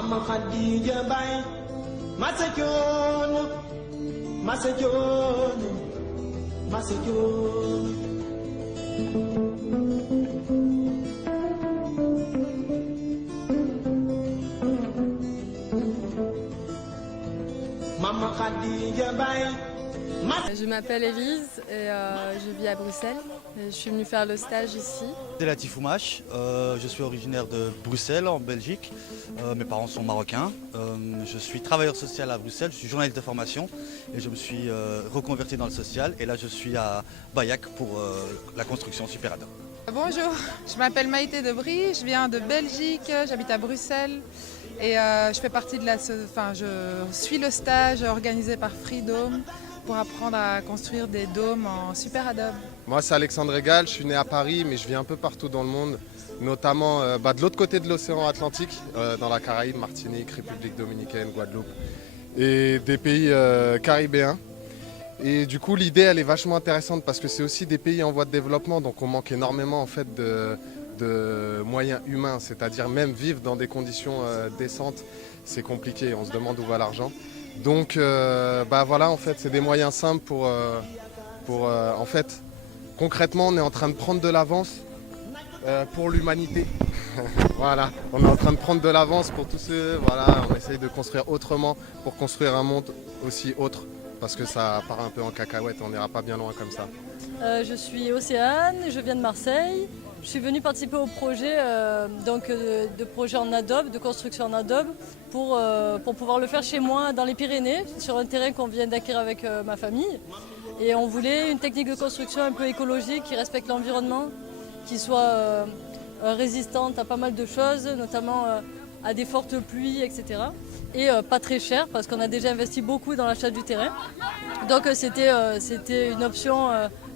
Mama Khadija Bay, Masajono, Masajono, Masajono. Mama Khadija Bay. Je m'appelle Élise et je vis à Bruxelles. Je suis venue faire le stage ici. C'est Latif Oumache, je suis originaire de Bruxelles en Belgique. Mes parents sont marocains. Je suis travailleur social à Bruxelles, je suis journaliste de formation et je me suis reconverti dans le social. Et là je suis à Bayac pour la construction Superado. Bonjour, je m'appelle Maïté Debris, je viens de Belgique, j'habite à Bruxelles et je fais partie de je suis le stage organisé par Freedom pour apprendre à construire des dômes en Super Adobe. Moi c'est Alexandre Régal, je suis né à Paris mais je vis un peu partout dans le monde, notamment de l'autre côté de l'océan Atlantique, dans la Caraïbe, Martinique, République Dominicaine, Guadeloupe et des pays caribéens. Et du coup l'idée elle est vachement intéressante parce que c'est aussi des pays en voie de développement, donc on manque énormément en fait de moyens humains, c'est-à-dire même vivre dans des conditions décentes, c'est compliqué, on se demande où va l'argent. Donc voilà, en fait c'est des moyens simples pour en fait concrètement on est en train de prendre de l'avance pour l'humanité. Voilà, on est en train de prendre de l'avance pour tous ceux, voilà, on essaye de construire autrement pour construire un monde aussi autre. Parce que ça part un peu en cacahuète, on n'ira pas bien loin comme ça. Je suis Océane, je viens de Marseille. Je suis venue participer au projet de projet en Adobe, de construction en Adobe, pour pouvoir le faire chez moi dans les Pyrénées, sur un terrain qu'on vient d'acquérir avec ma famille. Et on voulait une technique de construction un peu écologique, qui respecte l'environnement, qui soit résistante à pas mal de choses, notamment à des fortes pluies, etc. Et pas très cher parce qu'on a déjà investi beaucoup dans l'achat du terrain. Donc c'était une option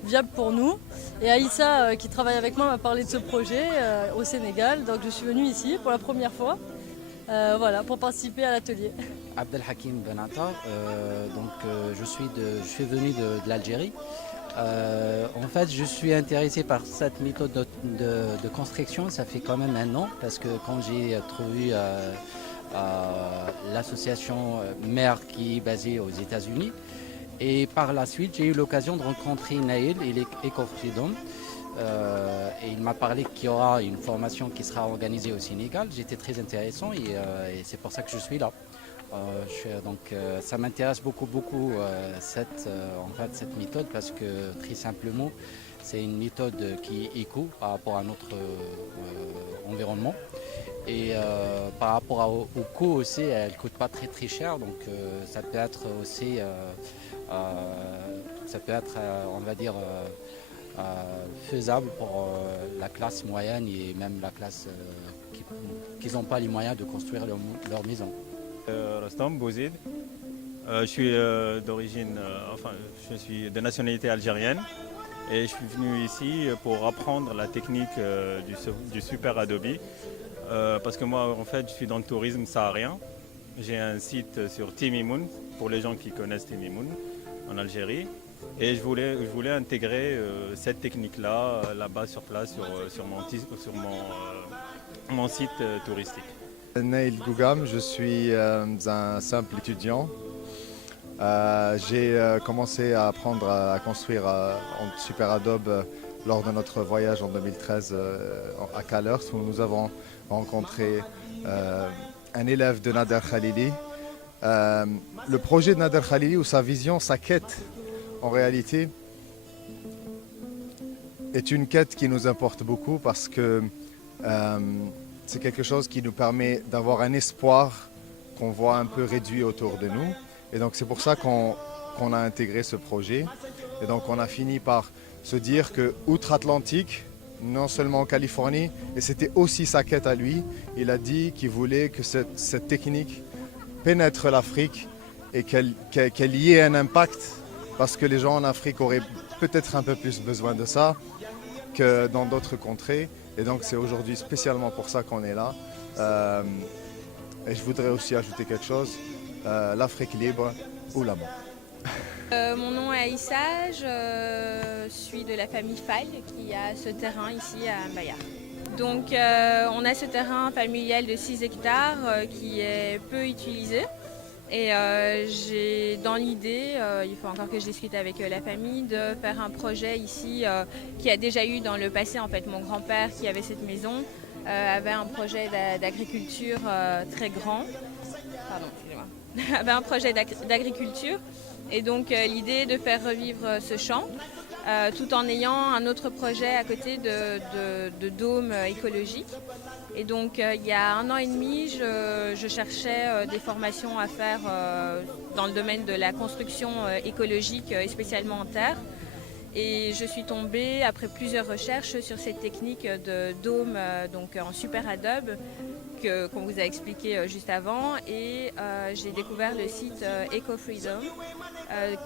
viable pour nous. Et Aïssa qui travaille avec moi m'a parlé de ce projet au Sénégal. Donc je suis venue ici pour la première fois voilà, pour participer à l'atelier. Abdelhakim Benata, je suis venu de l'Algérie. En fait, je suis intéressé par cette méthode de construction. Ça fait quand même un an parce que quand j'ai trouvé l'association mère qui est basée aux États-Unis. Et par la suite, j'ai eu l'occasion de rencontrer Naïl et EcoFreedom. Et il m'a parlé qu'il y aura une formation qui sera organisée au Sénégal. J'étais très intéressant et c'est pour ça que je suis là. Ça m'intéresse beaucoup cette méthode parce que très simplement, c'est une méthode qui est éco par rapport à notre environnement. Et par rapport au coût aussi, elle ne coûte pas très cher, donc ça peut être aussi, on va dire, faisable pour la classe moyenne et même la classe qui n'ont pas les moyens de construire leur maison. Rostom Bouzid, je suis d'origine, je suis de nationalité algérienne et je suis venu ici pour apprendre la technique du Super Adobe. Parce que moi, en fait, je suis dans le tourisme saharien. J'ai un site sur Timimoun, pour les gens qui connaissent Timimoun, en Algérie. Et je voulais intégrer cette technique-là, là-bas sur place, sur mon site touristique. Naïl Gougam, je suis un simple étudiant. J'ai commencé à apprendre à construire en Super Adobe lors de notre voyage en 2013 à Calers, où nous avons rencontré un élève de Nader Khalili. Le projet de Nader Khalili, ou sa vision, sa quête, en réalité, est une quête qui nous importe beaucoup parce que c'est quelque chose qui nous permet d'avoir un espoir qu'on voit un peu réduit autour de nous. Et donc c'est pour ça qu'on a intégré ce projet. Et donc on a fini par se dire que outre-Atlantique, non seulement en Californie, et c'était aussi sa quête à lui, il a dit qu'il voulait que cette technique pénètre l'Afrique et qu'elle y ait un impact, parce que les gens en Afrique auraient peut-être un peu plus besoin de ça que dans d'autres contrées. Et donc c'est aujourd'hui spécialement pour ça qu'on est là. Et je voudrais aussi ajouter quelque chose, l'Afrique libre ou la mort. Mon nom est Aïssa, je suis de la famille Fall qui a ce terrain ici à Mbaya. Donc on a ce terrain familial de 6 hectares qui est peu utilisé. Et j'ai dans l'idée, il faut encore que je discute avec la famille, de faire un projet ici qui a déjà eu dans le passé. En fait, mon grand-père qui avait cette maison avait un projet d'agriculture très grand. Pardon, excusez-moi. Avait un projet d'agriculture. Et donc l'idée est de faire revivre ce champ tout en ayant un autre projet à côté de dôme écologique. Et donc il y a 1 an et demi, je cherchais des formations à faire dans le domaine de la construction écologique et spécialement en terre. Et je suis tombée, après plusieurs recherches, sur cette technique de dôme donc en super adobe qu'on vous a expliqué juste avant. Et j'ai découvert le site EcoFreedom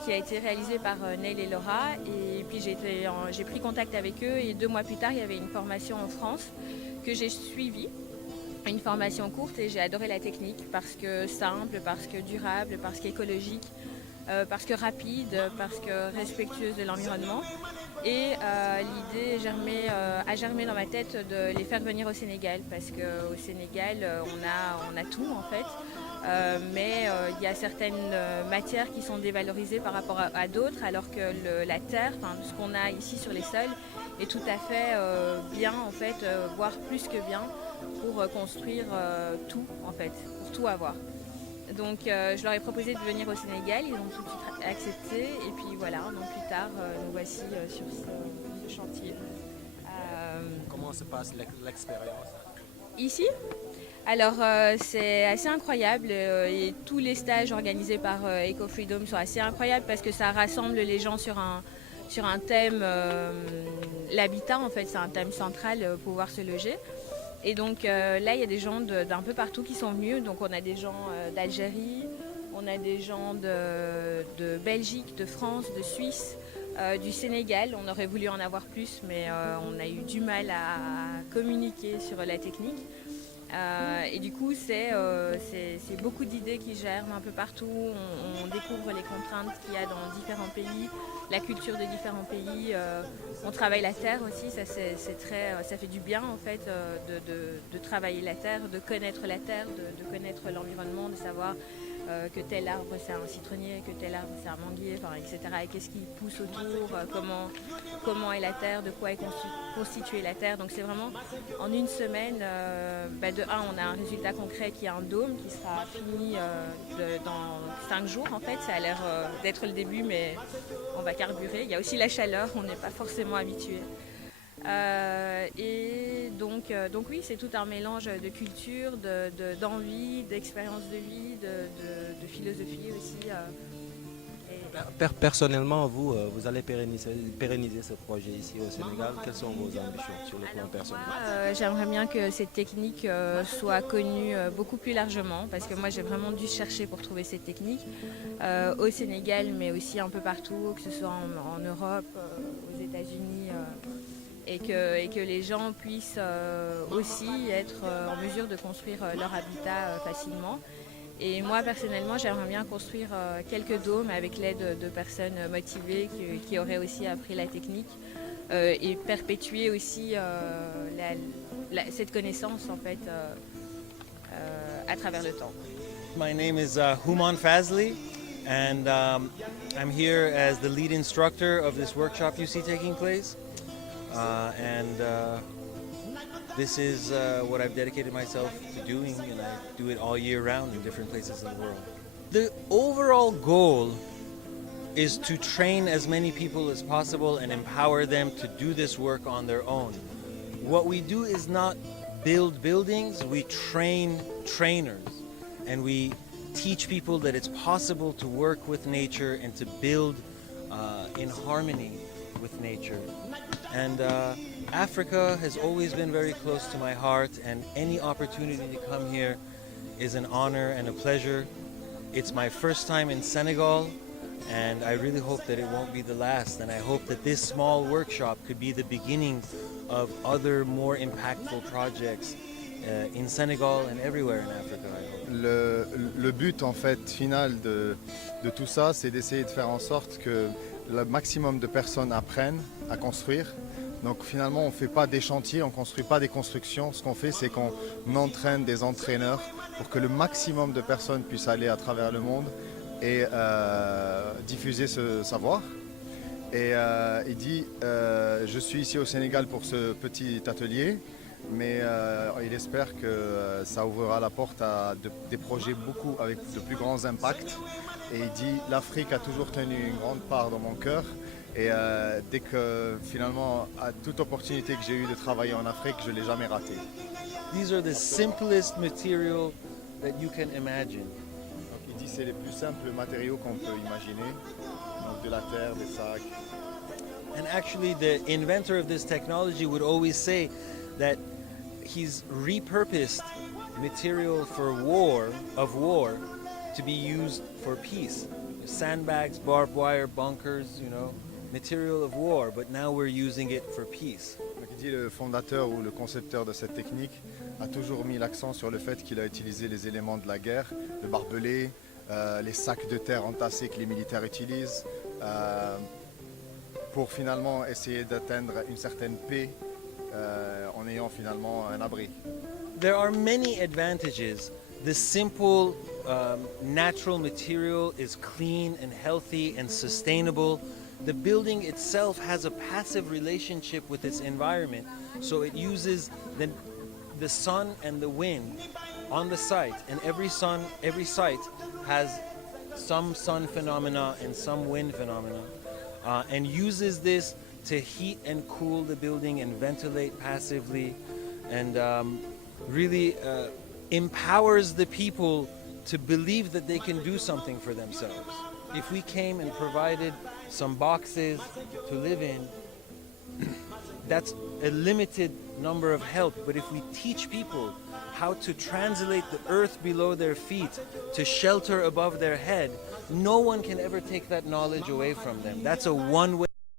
qui a été réalisé par Neil et Laura. Et puis j'ai pris contact avec eux et 2 mois plus tard, il y avait une formation en France que j'ai suivie. Une formation courte et j'ai adoré la technique parce que simple, parce que durable, parce qu'écologique. Parce que rapide, parce que respectueuse de l'environnement. Et l'idée a germé dans ma tête de les faire venir au Sénégal, parce qu'au Sénégal, on a tout en fait, mais il y a certaines matières qui sont dévalorisées par rapport à d'autres, alors que la terre, ce qu'on a ici sur les sols, est tout à fait bien, en fait, voire plus que bien, pour construire tout, en fait, pour tout avoir. Donc je leur ai proposé de venir au Sénégal, ils ont tout de suite accepté et puis voilà, un an plus tard, nous voici sur ce chantier. Comment se passe l'expérience Ici ? Alors c'est assez incroyable et tous les stages organisés par EcoFreedom sont assez incroyables parce que ça rassemble les gens sur un thème, l'habitat en fait, c'est un thème central, pouvoir se loger. Et donc là, il y a des gens d'un peu partout qui sont venus. Donc on a des gens d'Algérie, on a des gens de Belgique, de France, de Suisse, du Sénégal. On aurait voulu en avoir plus, mais on a eu du mal à communiquer sur la technique. Et du coup, c'est beaucoup d'idées qui germent un peu partout. On découvre les contraintes qu'il y a dans différents pays, la culture de différents pays. On travaille la terre aussi, ça fait du bien en fait de travailler la terre, de connaître la terre, de connaître l'environnement, de savoir que tel arbre c'est un citronnier, que tel arbre c'est un manguier, etc. Et qu'est-ce qui pousse autour, comment est la terre, de quoi est constituée la terre. Donc c'est vraiment en une semaine, de un, on a un résultat concret qui est un dôme qui sera fini dans 5 jours en fait. Ça a l'air d'être le début, mais on va carburer. Il y a aussi la chaleur, on n'est pas forcément habitué. Et donc oui, c'est tout un mélange de culture, d'envie, d'expérience de vie, de philosophie aussi. Personnellement, vous allez pérenniser ce projet ici au Sénégal. Quelles sont vos ambitions sur le plan personnel? J'aimerais bien que cette technique soit connue beaucoup plus largement, parce que moi j'ai vraiment dû chercher pour trouver cette technique au Sénégal, mais aussi un peu partout, que ce soit en Europe, aux États-Unis. Et que les gens puissent aussi être en mesure de construire leur habitat facilement. Et moi personnellement, j'aimerais bien construire quelques dômes avec l'aide de personnes motivées qui auraient aussi appris la technique et perpétuer aussi cette connaissance en fait à travers le temps. My name is Human Fazli and I'm here as the lead instructor of this workshop you see taking place. This is what I've dedicated myself to doing, and I do it all year round in different places in the world. The overall goal is to train as many people as possible and empower them to do this work on their own. What we do is not build buildings, we train trainers, and we teach people that it's possible to work with nature and to build in harmony with nature. And Africa has always been very close to my heart, and any opportunity to come here is an honor and a pleasure. It's my first time in Senegal, and I really hope that it won't be the last, and I hope that this small workshop could be the beginning of other more impactful projects in Senegal and everywhere in Africa, I hope. Le but en fait final de tout ça, c'est d'essayer de faire en sorte que le maximum de personnes apprennent à construire Donc finalement, on ne fait pas des chantiers, on ne construit pas des constructions. Ce qu'on fait, c'est qu'on entraîne des entraîneurs pour que le maximum de personnes puissent aller à travers le monde et diffuser ce savoir. Et il dit, je suis ici au Sénégal pour ce petit atelier, mais il espère que ça ouvrira la porte à des projets beaucoup avec de plus grands impacts. Et il dit, l'Afrique a toujours tenu une grande part dans mon cœur. Et dès que finalement, à toute opportunité que j'ai eue de travailler en Afrique, je ne l'ai jamais raté. These are the simplest material that you can imagine. Donc, il dit, c'est les plus simples matériaux qu'on peut imaginer. Donc de la terre, des sacs. And actually, the inventor of this technology would always say that he's repurposed material for war, to be used for peace. Sandbags, barbed wire, bunkers, material of war, but now we're using it for peace. Donc, il dit, le fondateur ou le concepteur de cette technique a toujours mis l'accent sur le fait qu'il a utilisé les éléments de la guerre, le barbelé, les sacs de terre entassés que les militaires utilisent, pour finalement essayer d'atteindre une certaine paix en ayant finalement un abri. There are many advantages. The simple natural material is clean and healthy and sustainable. The building itself has a passive relationship with its environment, so it uses the sun and the wind on the site, and every site has some sun phenomena and some wind phenomena, and uses this to heat and cool the building and ventilate passively, and really empowers the people to believe that they can do something for themselves. If we came and provided some boxes to live in, that's a limited number of help. But if we teach people how to translate the earth below their feet to shelter above their head, no one can ever take that knowledge away from them. That's a one-way